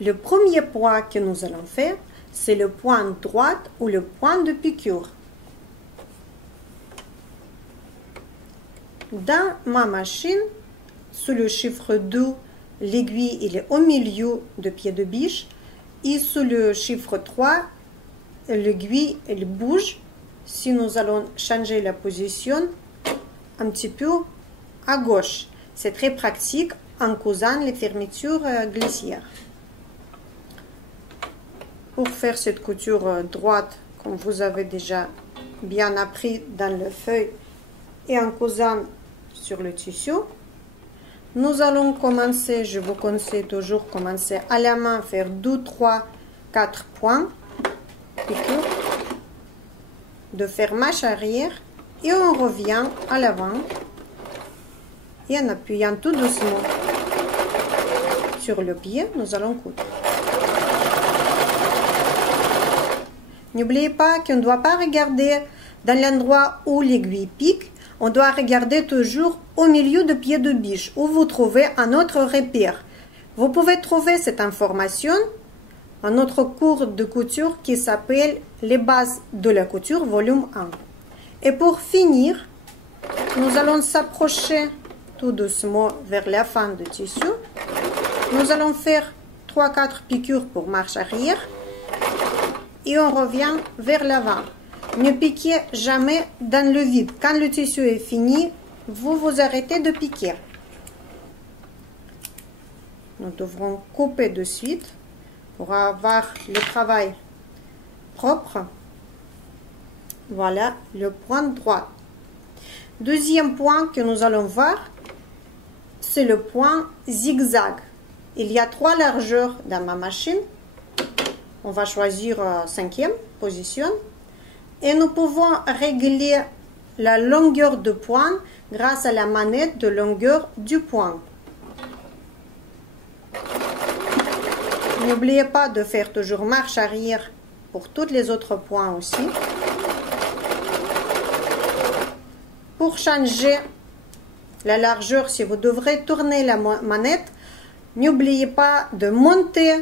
Le premier point que nous allons faire, c'est le point droite ou le point de piqûre. Dans ma machine, sous le chiffre 2, l'aiguille il est au milieu de pied de biche. Et sous le chiffre 3, l'aiguille elle bouge. Si nous allons changer la position un petit peu à gauche. C'est très pratique en causant les fermetures glissières. Pour faire cette couture droite, comme vous avez déjà bien appris dans le feuille et en causant sur le tissu, nous allons commencer, je vous conseille toujours commencer à la main, faire 2, 3, 4 points, piqûre, de faire marche arrière et on revient à l'avant et en appuyant tout doucement sur le pied, nous allons coudre. N'oubliez pas qu'on ne doit pas regarder dans l'endroit où l'aiguille pique, on doit regarder toujours au milieu de pied de biche où vous trouvez un autre repère. Vous pouvez trouver cette information dans notre cours de couture qui s'appelle Les bases de la couture, volume 1. Et pour finir, nous allons s'approcher tout doucement vers la fin du tissu. Nous allons faire 3-4 piqûres pour marche arrière et on revient vers l'avant. Ne piquez jamais dans le vide. Quand le tissu est fini, vous vous arrêtez de piquer. Nous devrons couper de suite pour avoir le travail propre. Voilà le point droit. Deuxième point que nous allons voir, c'est le point zigzag. Il y a 3 largeurs dans ma machine. On va choisir 5e position. Et nous pouvons régler la longueur de point grâce à la manette de longueur du point. N'oubliez pas de faire toujours marche arrière pour tous les autres points aussi. Pour changer la largeur, si vous devrez tourner la manette, n'oubliez pas de monter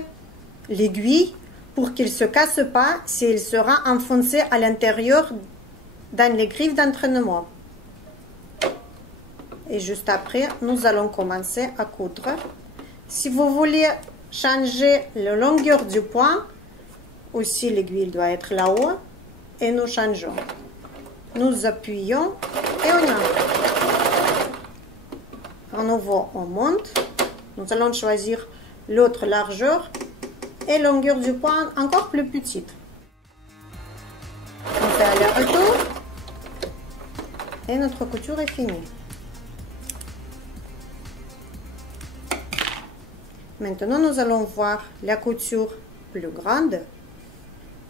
l'aiguille pour qu'il ne se casse pas s'il sera enfoncé à l'intérieur dans les griffes d'entraînement. Et juste après, nous allons commencer à coudre. Si vous voulez changer la longueur du point, aussi l'aiguille doit être là-haut, et nous changeons. Nous appuyons et on entre. À nouveau, on monte. Nous allons choisir l'autre largeur et longueur du point encore plus petite. On fait aller-retour et notre couture est finie. Maintenant, nous allons voir la couture plus grande,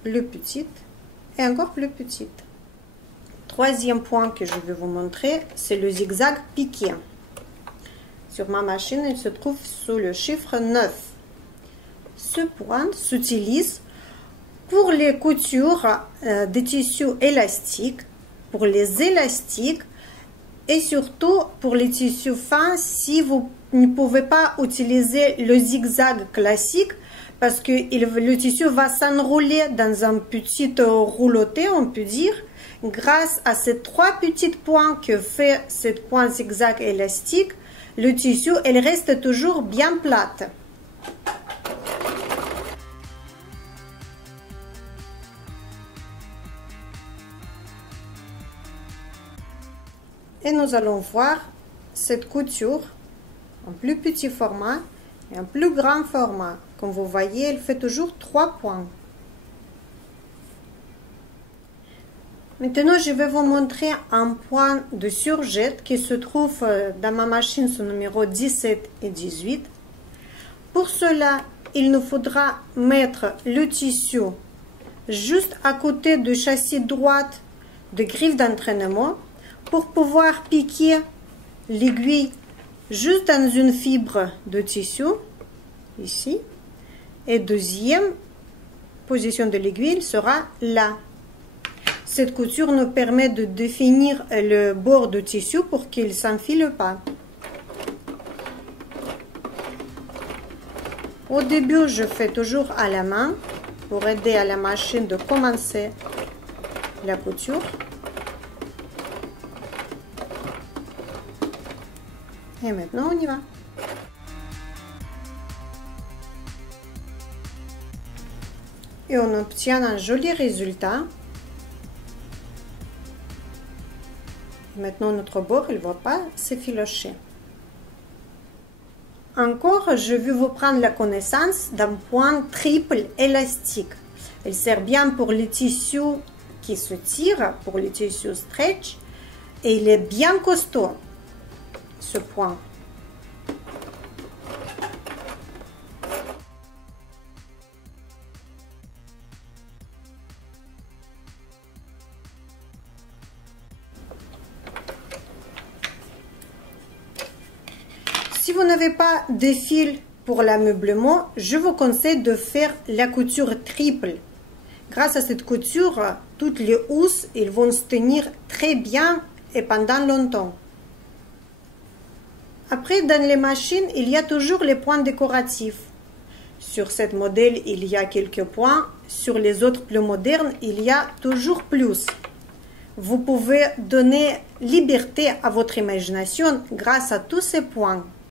plus petite et encore plus petite. Troisième point que je vais vous montrer, c'est le zigzag piqué. Sur ma machine, il se trouve sous le chiffre 9. Ce point s'utilise pour les coutures des tissus élastiques, pour les élastiques et surtout pour les tissus fins si vous ne pouvez pas utiliser le zigzag classique parce que le tissu va s'enrouler dans un petit rouloté, on peut dire. Grâce à ces 3 petits points que fait ce point zigzag élastique, le tissu elle reste toujours bien plate. Et nous allons voir cette couture en plus petit format et en plus grand format. Comme vous voyez, elle fait toujours 3 points. Maintenant, je vais vous montrer un point de surjette qui se trouve dans ma machine sous numéro 17 et 18. Pour cela, il nous faudra mettre le tissu juste à côté du châssis droite de griffe d'entraînement pour pouvoir piquer l'aiguille juste dans une fibre de tissu, ici. Et deuxième position de l'aiguille sera là. Cette couture nous permet de définir le bord du tissu pour qu'il ne s'enfile pas. Au début, je fais toujours à la main pour aider à la machine de commencer la couture. Et maintenant, on y va. Et on obtient un joli résultat. Maintenant, notre bord, il ne va pas s'effilocher. Encore, je vais vous prendre la connaissance d'un point triple élastique. Il sert bien pour les tissus qui se tirent, pour les tissus stretch. Et il est bien costaud, ce point. Si vous n'avez pas de fil pour l'ameublement, je vous conseille de faire la couture triple. Grâce à cette couture, toutes les housses ils vont se tenir très bien et pendant longtemps. Après, dans les machines, il y a toujours les points décoratifs. Sur cette modèle, il y a quelques points. Sur les autres plus modernes, il y a toujours plus. Vous pouvez donner liberté à votre imagination grâce à tous ces points.